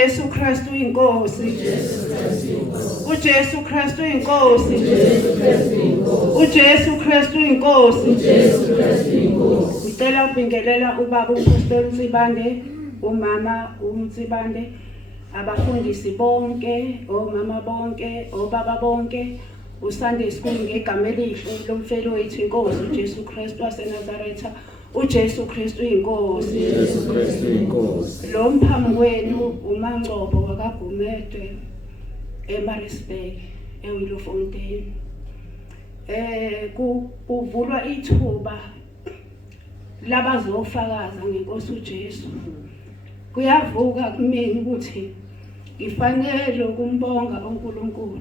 Jesu Kristu inkosi. uJesu Kristu inkosi. uJesu Kristu inkosi. Ngicela ukubingelela ubaba uMpostoli uMtsibande, umama uMtsibande, abafundisi bonke, omama bonke, obaba bonke, uSunday School ngegama elihle lomfelo wethu inkosi uJesu Kristu waseNazaretha. uJesu Kristu inkosi. uJesu Kristu inkosi. Lo mphamu wenu uMangcobo wakagumede eMaritzburg eWillowfontein. Kuvulwa ithuba labazofakaza ngenkosi uJesu. Kuyavuka kumina ukuthi ifanele ukumbonga uNkulunkulu.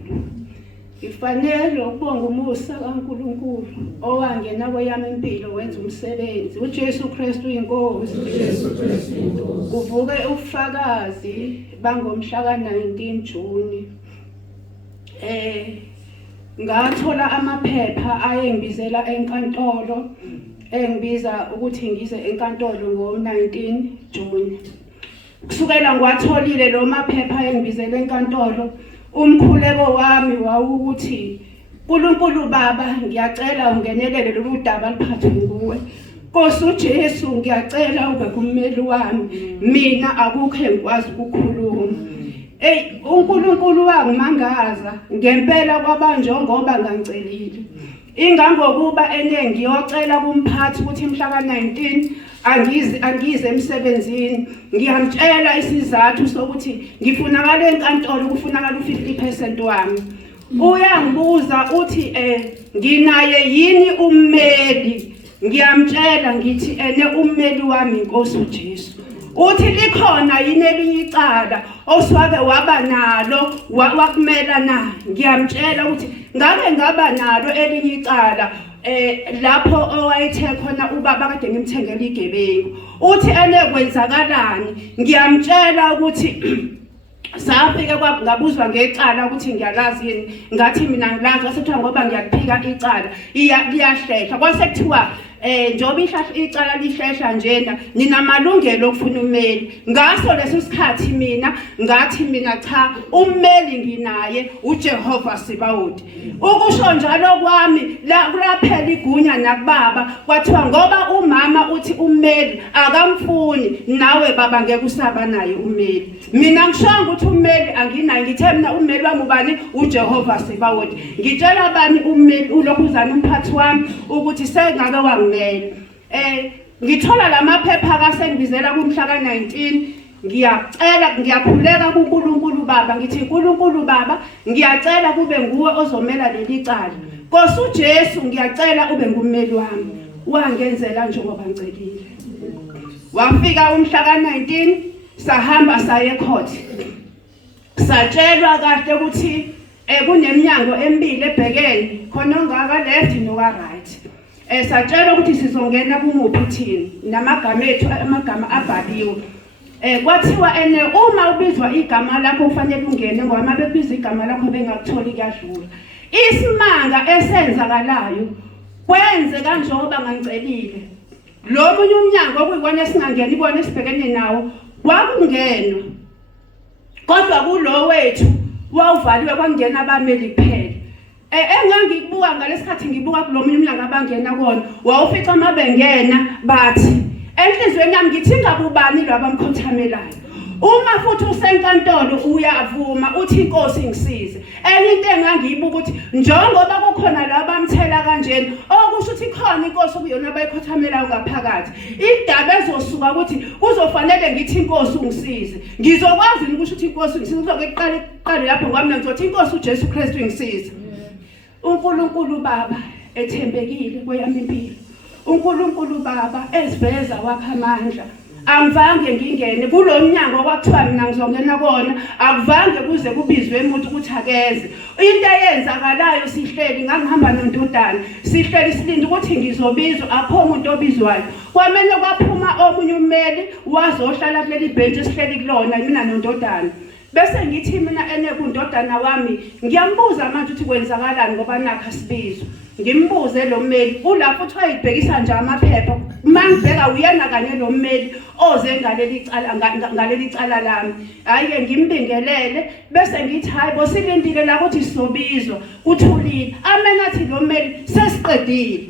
Ifanele ukubonga umusa kaNkulunkulu owangena kweyami impilo wenza umsebenzi. uJesu Kristu inkosi. uJesu Kristu inkosi. Kuvuke ubufakazi bangomhla ka-19 Juni. Ngathola amaphepha ayengibizela enkantolo, engibiza ukuthi ngize enkantolo ngo-19 Juni. Kusukela ngiwatholile lo maphepha ayengibizela enkantolo, umkhuleko wami wawukuthi uNkulunkulu Baba ngiyacela ungenelele lolu daba liphathwe nguwe. Nkosi uJesu ngiyacela ube kummeli wami, mina akukho engikwazi ukukhuluma. uNkulunkulu wangimangaza ngempela kwabanje ngoba ngangicelile. Ingangokuba ngiyocela kumphathi ukuthi mhla ka-19 angize emsebenzini. Ngiyamtshela isizathu sokuthi ngifunakala enkantolo, kufunakala u50% wami. Uyangibuza uthi nginaye yini ummeli. Ngiyamtshela ngithi ummeli wami inkosi uJesu. Uthi likhona yini elinye icala oswake waba nalo wakumela na. Ngiyamtshela ukuthi ngabe ngaba nalo elinye icala lapho owayethe khona ubaba kade ngimthengela igebengu. Uthi kwenzakalani. Ngiyamtshela ukuthi safike ngabuzwa ngecala ukuthi ngiyalazi yini. Ngathi mina ngilazi, wasethiwa ngoba ngiyaliphika icala liyahlehla. Kwase kuthiwa njoba icala lihlehla njena ninamalungelo okufuna ummeli. Ngaso leso sikhathi mina ngathi cha, ummeli nginaye uJehova Sibawothi. Ukusho njalo kwami laphela igunya nakubaba, kwathiwa ngoba umama uthi ummeli akamfuni, nawe baba ngeke usaba naye ummeli. Mina ngishonga ukuthi ummeli anginaye, ngithe mina ummeli wami ubani? uJehova Sibawothi. Ngitshela abani ummeli ulokhuzana umphathi wami ukuthi sengake wangimela. Ngithola lamaphepha kasengibizela kumhla ka-19. Ngiyakhuleka kuNkulunkulu Baba, ngithi uNkulunkulu Baba ngiyacela kube nguwe ozomela leli cala. Nkosi uJesu ngiyacela ube ngummeli wami. Wangenzela njengoba ngicelile. Wafika umhla ka-19 sahamba saye ecourt. Satshelwa kahle ukuthi kuneminyango emibili ebhekene, khona ongaka left noka right. Satshelwa ukuthi sizongena kumuphi thini namagama ethu, amagama abhaliwe. Kwathiwa uma ubizwa igama lakho ufanele ungene, ngoba uma bebiza igama lakho bengakutholi kuyadlula. Isimanga esenzakalayo kwenze kanjengoba ngangicelile. Lo munye umnyango okuyikona esingangena ibona esibhekene nawo kwakungenwa, kodwa kulo wethu wawuvaliwe kwangena abameli kuphela. Engangikubuka ngalesikhathi ngibuka kulo munye umnyango abangena kona, wawufica mabengena bathi enhlizweni yami ngithi ngabubani lwabamkhothamelayo. Uma futhi usenkantolo uyavuma uthi inkosi ngisize. Enye into engangiyibuka ukuthi njengoba kukhona labamthela kanjena, okusho ukuthi khona inkosi okuyona abayikhothamelayo ngaphakathi. Indaba ezosuka ukuthi kuzofanele ngithi inkosi ungisize. Ngizokwazi ukusho ukuthi inkosi ngisize, kuzoqala lapho ngami ngizothi inkosi uJesu Kristu ngisize. uNkulunkulu Baba ethembekile kweyami impilo. uNkulunkulu Baba eziveza wakha amandla. Angivange ngingene kulo mnyango kwathiwa mina ngizongena kona, akuvange kuze kubizwe umuntu ukuthi akeze. Into eyenzakalayo sihleli, ngangihamba noNdodana, sihleli silinde ukuthi ngizobizwa, akho umuntu obizwayo. Kwamele kwaphuma omunye ummeli wazohlala kuleli bench esihleli kulona mina noNdodana. Bese ngithi mina kuNdodana wami ngiyambuza manje ukuthi kwenzakalani ngoba nakho sibizwa. ngimbuze lo mmeli ulapho uthiwa ibhekisa nje amaphepha mangibheka uyena kanye lo mmeli oze ngaleli cala lami hayi-ke ngimbingelele bese ngithi hayi bosilindile la ukuthi sizobizwa kuthulile amena athi lo mmeli sesiqedile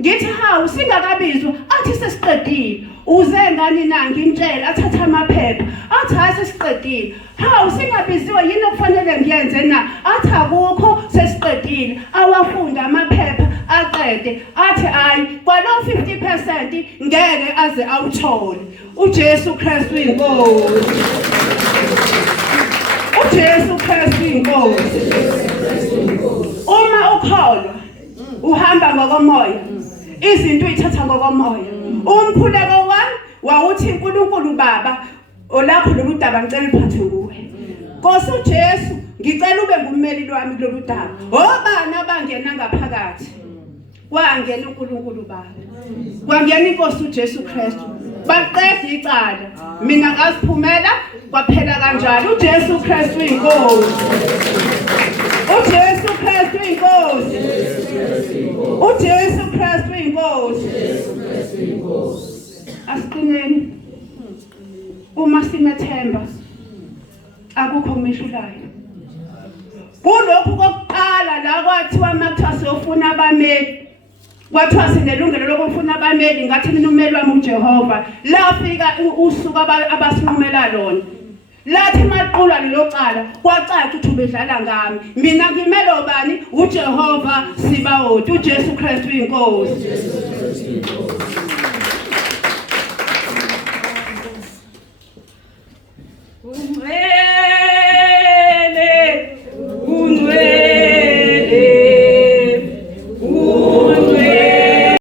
ngithi hawu singakabizwa athi sesiqedile uze ngani na ngimtshela athatha amaphepha athi hayi sesiqedile hawu singabiziwe yini okufanele ngiyenze na athi akukho sesiqedile awafunda amaphepha aqede athi hayi kwalowo 50% ngeke aze awuthole uJesu Kristu inkosi uJesu Kristu inkosi uma ukholwa uhamba ngokomoya izinto uyithatha ngokomoya umkhuleko wami wawuthi uNkulunkulu Baba olakho lolu daba ngicela liphathe kuwe Nkosi uJesu ngicela ube ngummeli lwami kulolu daba obani abangena ngaphakathi kwangena uNkulunkulu Baba kwangena inkosi uJesu Kristu baqeda icala mina ngasiphumela kwaphela kanjalo uJesu Kristu inkosi uJesu Kristu inkosi uJesu Kristu inkosi asiqineni uma simethemba akukho umeshulayo kulokhu kokuqala la kwathiwa mathase ufuna abameli kwathiwa sinelungelo lokufuna abameli ngathi mina umeli wami uJehova lafika usuku abasinqumela lona lathi maqulwa lelocala kwacaca ukuthi ubedlala ngami mina ngimele obani uJehova sibawothi uJesu Kristu inkosi